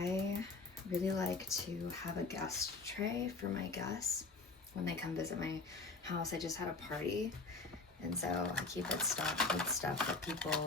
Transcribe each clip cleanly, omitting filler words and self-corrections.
I really like to have a guest tray for my guests when they come visit my house. I just had a party, and so I keep it stocked with stuff that people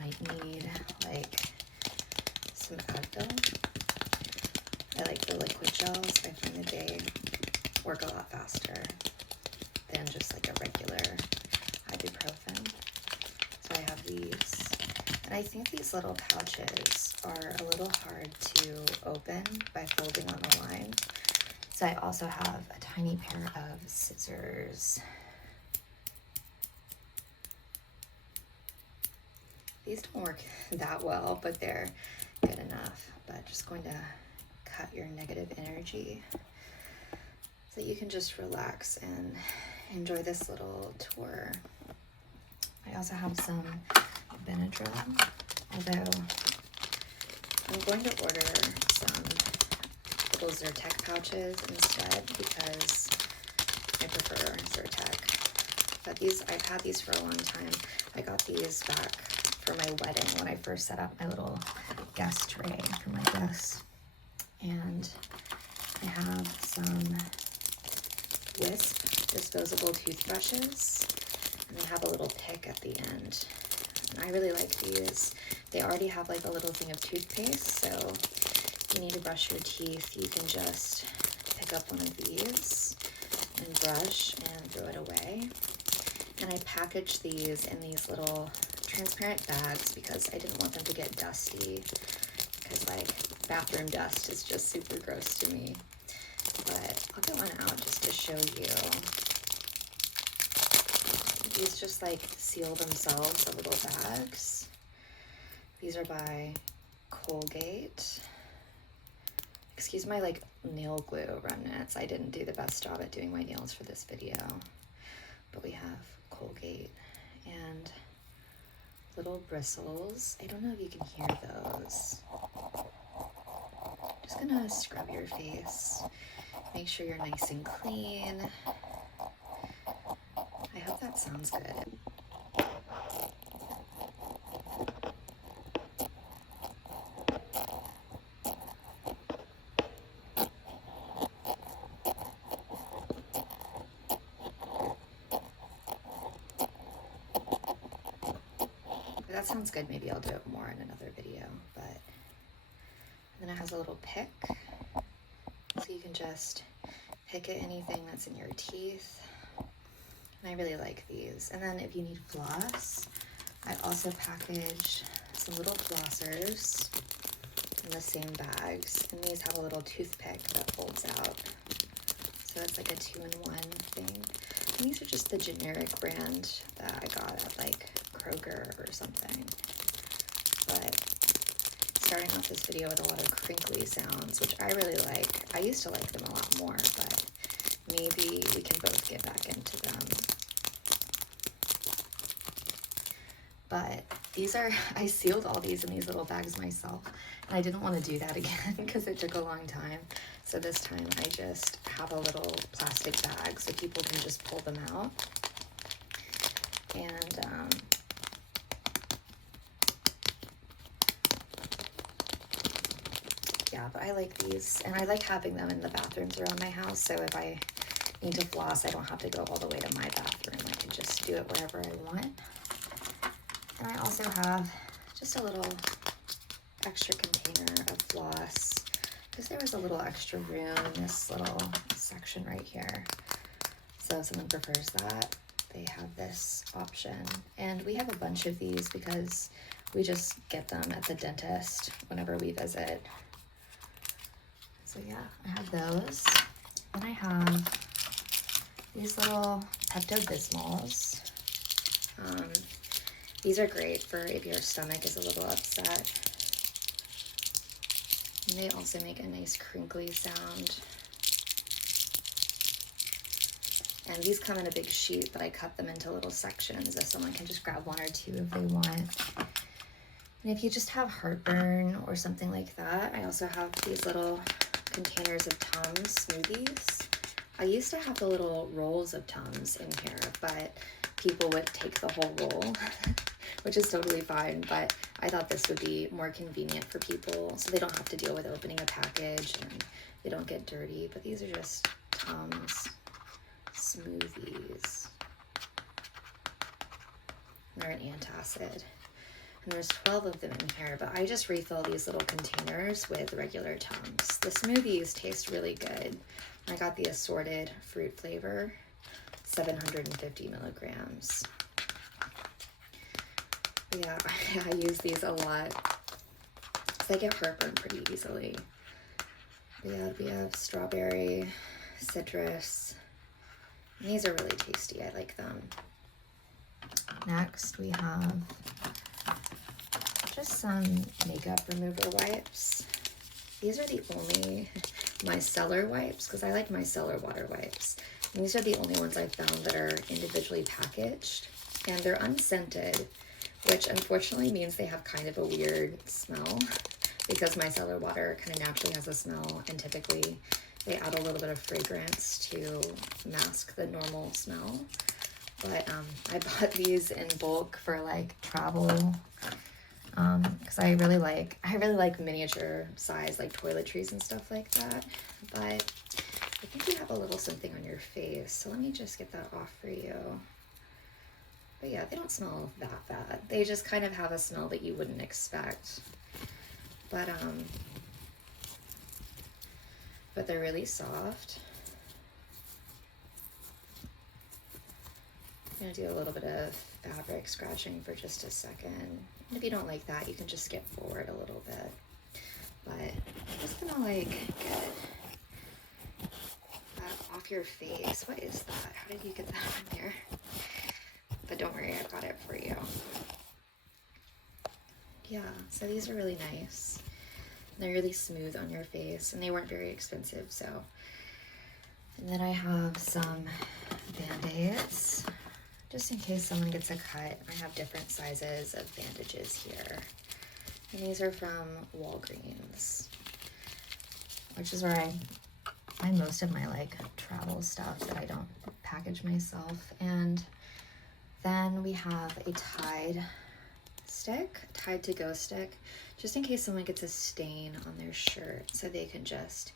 might need, like some Advil. I like the liquid gels. I find that they work a lot faster than just like a regular ibuprofen. So I have these. And I think these little pouches are a little hard to open by folding on the line. So I also have a tiny pair of scissors. These don't work that well, but they're good enough. But just going to cut your negative energy so you can just relax and enjoy this little tour. I also have some Benadryl, although I'm going to order some little Zyrtec pouches instead because I prefer Zyrtec. But I've had these for a long time. I got these back for my wedding when I first set up my little guest tray for my guests. And I have some Wisp disposable toothbrushes, and they have a little pick at the end. And I really like these. They already have like a little thing of toothpaste, so if you need to brush your teeth, you can just pick up one of these and brush and throw it away. And I packaged these in these little transparent bags because I didn't want them to get dusty, because like bathroom dust is just super gross to me. But I'll get one out just to show you. These just like seal themselves, the little bags. These are by Colgate. Excuse my like nail glue remnants. I didn't do the best job at doing my nails for this video. But we have Colgate and little bristles. I don't know if you can hear those. Just gonna scrub your face. Make sure you're nice and clean. I hope that sounds good. If that sounds good, maybe I'll do it more in another video. But then it has a little pick, so you can just pick at anything that's in your teeth. And I really like these. And then if you need floss, I also package some little flossers in the same bags. And these have a little toothpick that folds out. So it's like a 2-in-1 thing. And these are just the generic brand that I got at like Kroger or something. But starting off this video with a lot of crinkly sounds, which I really like. I used to like them a lot more, but maybe we can both get back into them. But these are, I sealed all these in these little bags myself, and I didn't want to do that again because it took a long time. So this time I just have a little plastic bag so people can just pull them out. And yeah, but I like these, and I like having them in the bathrooms around my house, so if I need to floss, I don't have to go all the way to my bathroom. I can just do it wherever I want. And I also have just a little extra container of floss because there was a little extra room in this little section right here. So if someone prefers that, they have this option. And we have a bunch of these because we just get them at the dentist whenever we visit. So yeah, I have those. And I have these little Pepto-Bismols. These are great for if your stomach is a little upset. And they also make a nice crinkly sound. And these come in a big sheet, but I cut them into little sections so someone can just grab one or two if they want. And if you just have heartburn or something like that, I also have these little containers of Tums smoothies. I used to have the little rolls of Tums in here, but people would take the whole roll. which is totally fine, but I thought this would be more convenient for people so they don't have to deal with opening a package and they don't get dirty. But these are just Tums smoothies. They're an antacid. And there's 12 of them in here, but I just refill these little containers with regular Tums. The smoothies taste really good. I got the assorted fruit flavor, 750 milligrams. Yeah, I use these a lot because I get heartburn pretty easily. Yeah, we have strawberry, citrus, and these are really tasty. I like them. Next, we have just some makeup remover wipes. These are the only micellar wipes because I like micellar water wipes. And these are the only ones I've found that are individually packaged, and they're unscented, which unfortunately means they have kind of a weird smell because micellar water kind of naturally has a smell, and typically they add a little bit of fragrance to mask the normal smell. But I bought these in bulk for like travel because I really like miniature size like toiletries and stuff like that. But I think you have a little something on your face, so let me just get that off for you. But yeah, they don't smell that bad. They just kind of have a smell that you wouldn't expect. But they're really soft. I'm gonna do a little bit of fabric scratching for just a second. If you don't like that, you can just skip forward a little bit. But I'm just gonna like get that off your face. What is that? How did you get that on there? But don't worry, I've got it for you. Yeah, so these are really nice. They're really smooth on your face, and they weren't very expensive, so. And then I have some Band-Aids, just in case someone gets a cut. I have different sizes of bandages here. And these are from Walgreens, which is where I find most of my like travel stuff that I don't package myself. And then we have a Tide stick, Tide to Go stick, just in case someone gets a stain on their shirt so they can just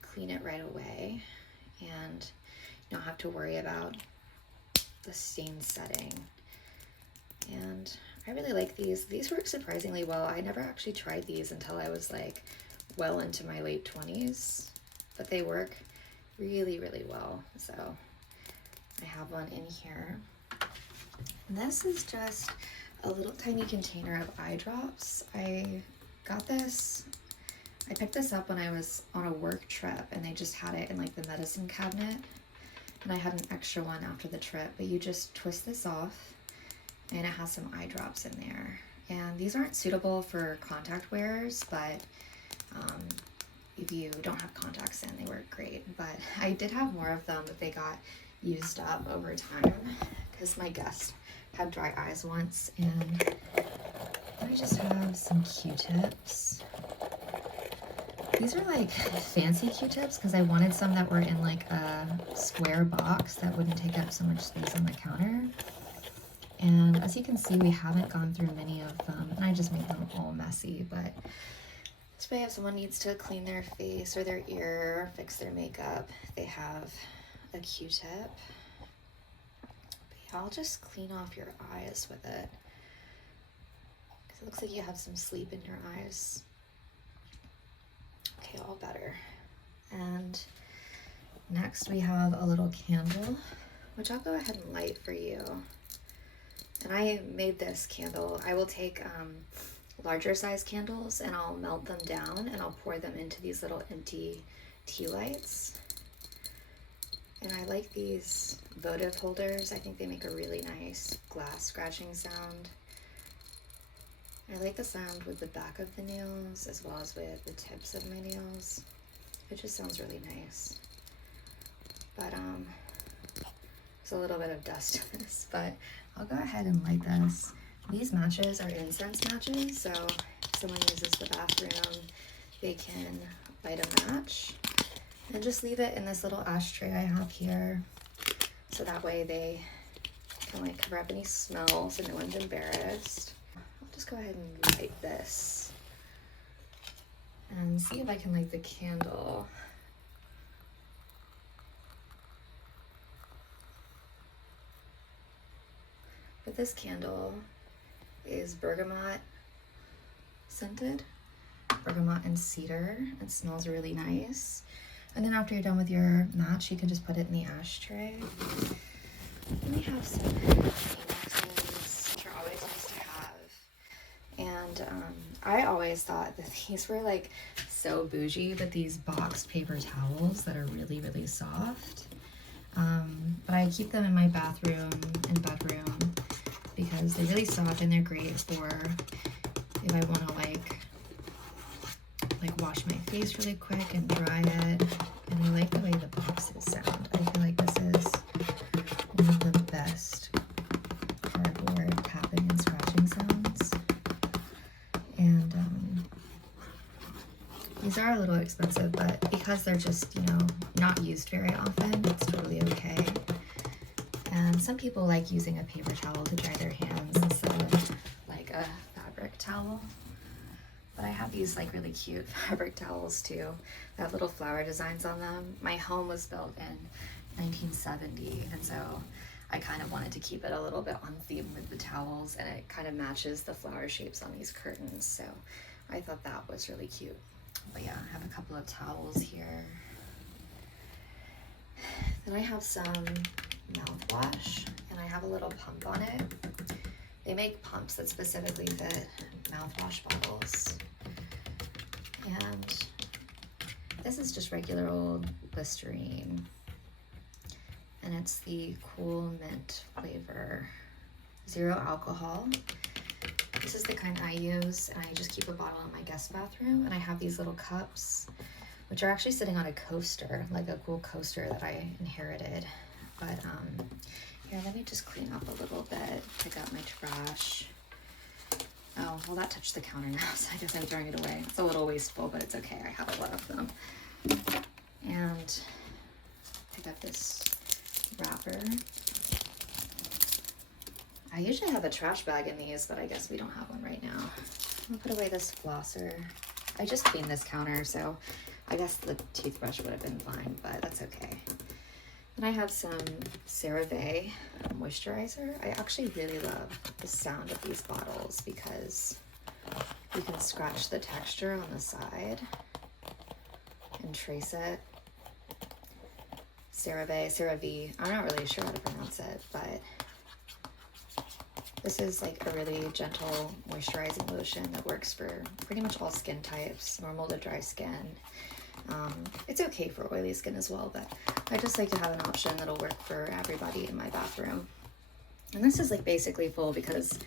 clean it right away and you don't have to worry about the stain setting. And I really like these. These work surprisingly well. I never actually tried these until I was like well into my late 20s, but they work really, really well. So I have one in here. And this is just a little tiny container of eye drops. I got this, I picked this up when I was on a work trip and they just had it in like the medicine cabinet. And I had an extra one after the trip, but you just twist this off and it has some eye drops in there. And these aren't suitable for contact wearers, but if you don't have contacts in, they work great. But I did have more of them, but they got used up over time because my guest had dry eyes once. And I just have some Q-tips. These are like fancy Q-tips because I wanted some that were in like a square box that wouldn't take up so much space on the counter. And as you can see, we haven't gone through many of them, and I just made them all messy. But this way, if someone needs to clean their face or their ear or fix their makeup, they have a Q-tip. I'll just clean off your eyes with it because it looks like you have some sleep in your eyes. Okay, all better. And next we have a little candle, which I'll go ahead and light for you. And I made this candle. I will take larger size candles and I'll melt them down and I'll pour them into these little empty tea lights. And I like these votive holders. I think they make a really nice glass scratching sound. I like the sound with the back of the nails as well as with the tips of my nails. It just sounds really nice. But there's a little bit of dust in this, but I'll go ahead and light this. These matches are incense matches, so if someone uses the bathroom, they can light a match. And just leave it in this little ashtray I have here, so that way they and like cover up any smells so no one's embarrassed. I'll just go ahead and light this and see if I can light the candle. But this candle is bergamot scented, bergamot and cedar. It smells really nice. And then after you're done with your match, you can just put it in the ashtray. Then we have some Kleenexes, which are always nice to have. And I always thought that these were like so bougie, but these boxed paper towels that are really, really soft. But I keep them in my bathroom and bedroom because they're really soft and they're great for if I want to like wash my face really quick and dry it. And I like the way the boxes sound. I feel like this is one of the best cardboard tapping and scratching sounds. And these are a little expensive, but because they're just, you know, not used very often, it's totally okay. And some people like using a paper towel to dry their hands instead of like a fabric towel. But I have these like really cute fabric towels too. They have little flower designs on them. My home was built in 1970, and so I kind of wanted to keep it a little bit on theme with the towels, and it kind of matches the flower shapes on these curtains. So I thought that was really cute. But yeah, I have a couple of towels here. Then I have some mouthwash, and I have a little pump on it. They make pumps that specifically fit mouthwash bottles. And this is just regular old Listerine. And it's the Cool Mint flavor. 0 alcohol. This is the kind I use, and I just keep a bottle in my guest bathroom. And I have these little cups, which are actually sitting on a coaster, like a cool coaster that I inherited. But here, let me just clean up a little bit, pick up my trash. Oh, well, that touched the counter now, so I guess I'm throwing it away. It's a little wasteful, but it's okay. I have a lot of them. And pick up this wrapper. I usually have a trash bag in these, but I guess we don't have one right now. I'm gonna put away this flosser. I just cleaned this counter, so I guess the toothbrush would have been fine, but that's okay. And I have some CeraVe moisturizer. I actually really love the sound of these bottles because you can scratch the texture on the side and trace it. CeraVe, I'm not really sure how to pronounce it, but this is like a really gentle moisturizing lotion that works for pretty much all skin types, normal to dry skin. It's okay for oily skin as well, but I just like to have an option that'll work for everybody in my bathroom. And this is like basically full because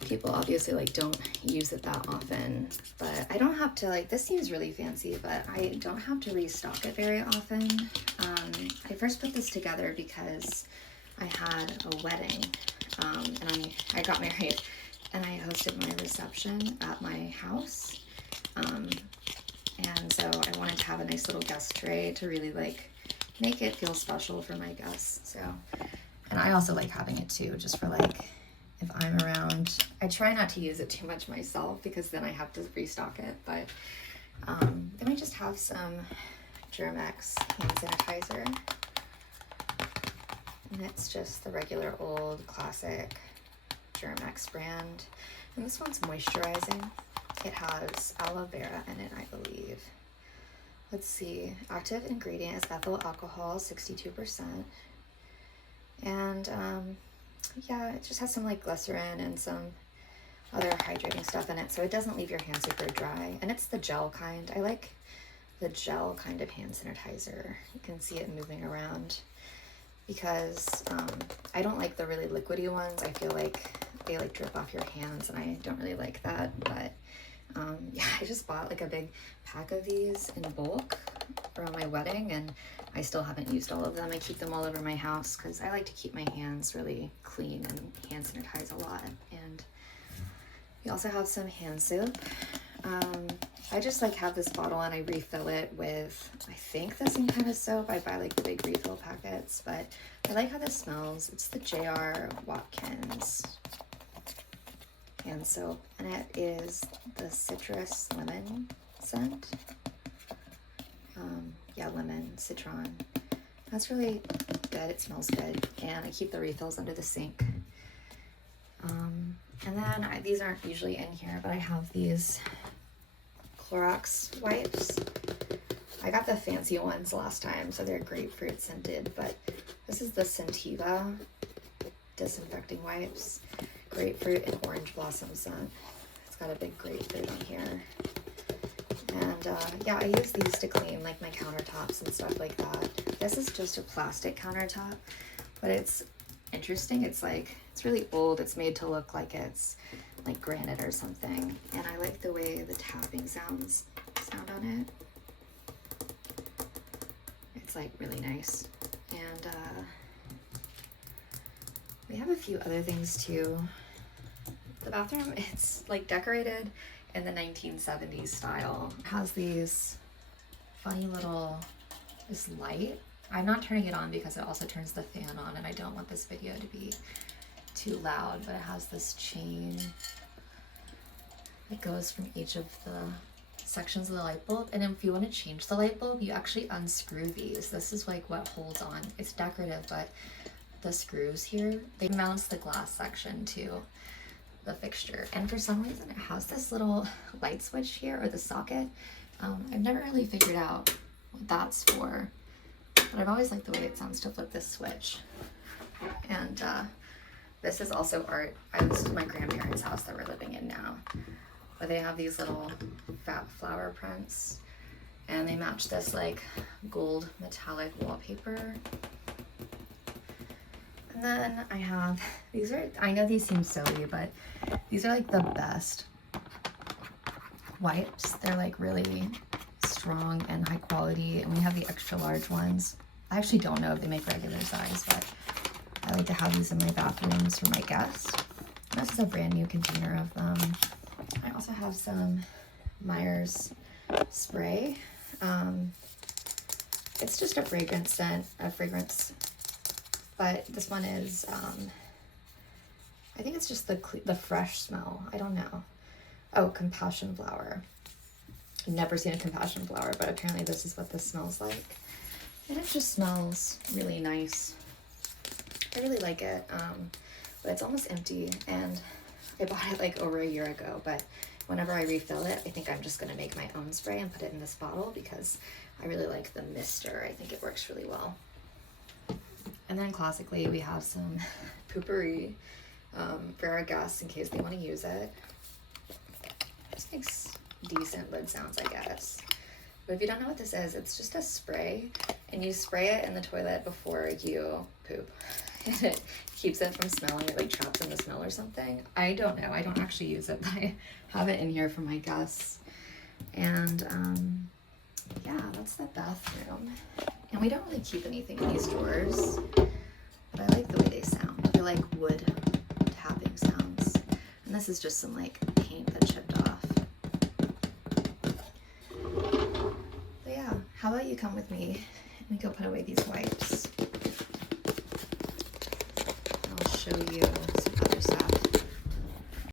people obviously like don't use it that often, but I don't have to like, this seems really fancy, but I don't have to restock it very often. I first put this together because I had a wedding, and I got married and I hosted my reception at my house. And so I wanted to have a nice little guest tray to really like make it feel special for my guests. So, and I also like having it too, just for like, if I'm around. I try not to use it too much myself because then I have to restock it. But then I just have some Germ-X hand sanitizer. And it's just the regular old classic Germ-X brand. And this one's moisturizing. It has aloe vera in it, I believe. Let's see. Active ingredient is ethyl alcohol, 62%. And yeah, it just has some like glycerin and some other hydrating stuff in it, so it doesn't leave your hands super dry. And it's the gel kind. I like the gel kind of hand sanitizer. You can see it moving around because I don't like the really liquidy ones. I feel like they like drip off your hands, and I don't really like that. But yeah, I just bought like a big pack of these in bulk for my wedding, and I still haven't used all of them. I keep them all over my house because I like to keep my hands really clean and hand sanitize a lot. And we also have some hand soap. I just like have this bottle and I refill it with, I think, the same kind of soap. I buy like the big refill packets, but I like how this smells. It's the J.R. Watkins hand soap, and it is the citrus lemon scent. Yeah, lemon, citron. That's really good. It smells good, and I keep the refills under the sink. And then these aren't usually in here, but I have these Clorox wipes. I got the fancy ones last time, so they're grapefruit scented, but this is the Scentiva disinfecting wipes. Grapefruit and orange blossom scent. It's got a big grapefruit on here. And yeah, I use these to clean like my countertops and stuff like that. This is just a plastic countertop, but it's interesting. It's really old. It's made to look like it's like granite or something. And I like the way the tapping sound on it. It's like really nice. And we have a few other things too. The bathroom, it's like decorated in the 1970s style. It has these funny this light. I'm not turning it on because it also turns the fan on, and I don't want this video to be too loud, but it has this chain that goes from each of the sections of the light bulb. And if you want to change the light bulb, you actually unscrew these. This is like what holds on. It's decorative, but the screws here, they mount the glass section to the fixture. And for some reason it has this little light switch here, or the socket. I've never really figured out what that's for, but I've always liked the way it sounds to flip this switch. And this is also art. This is my grandparents' house that we're living in now, but they have these little fat flower prints, and they match this like gold metallic wallpaper. And then I have, I know these seem silly, but these are like the best wipes. They're like really strong and high quality, and we have the extra large ones. I actually don't know if they make regular size, but I like to have these in my bathrooms for my guests. This is a brand new container of them. I also have some Myers spray. It's just a fragrance scent, but this one is, I think it's just the fresh smell. I don't know. Oh, compassion flower. I've never seen a compassion flower, but apparently this is what this smells like. And it just smells really nice. I really like it, but it's almost empty, and I bought it like over a year ago, but whenever I refill it, I think I'm just gonna make my own spray and put it in this bottle because I really like the mister. I think it works really well. And then classically, we have some Poo-Pourri for our guests in case they want to use it. This makes decent lid sounds, I guess. But if you don't know what this is, it's just a spray, and you spray it in the toilet before you poop. And it keeps it from smelling. It like traps in the smell or something. I don't know. I don't actually use it, but I have it in here for my guests. And yeah, that's the bathroom. And we don't really keep anything in these drawers, but I like the way they sound. They're like wood tapping sounds. And this is just some like paint that chipped off. But yeah, how about you come with me and we go put away these wipes. I'll show you some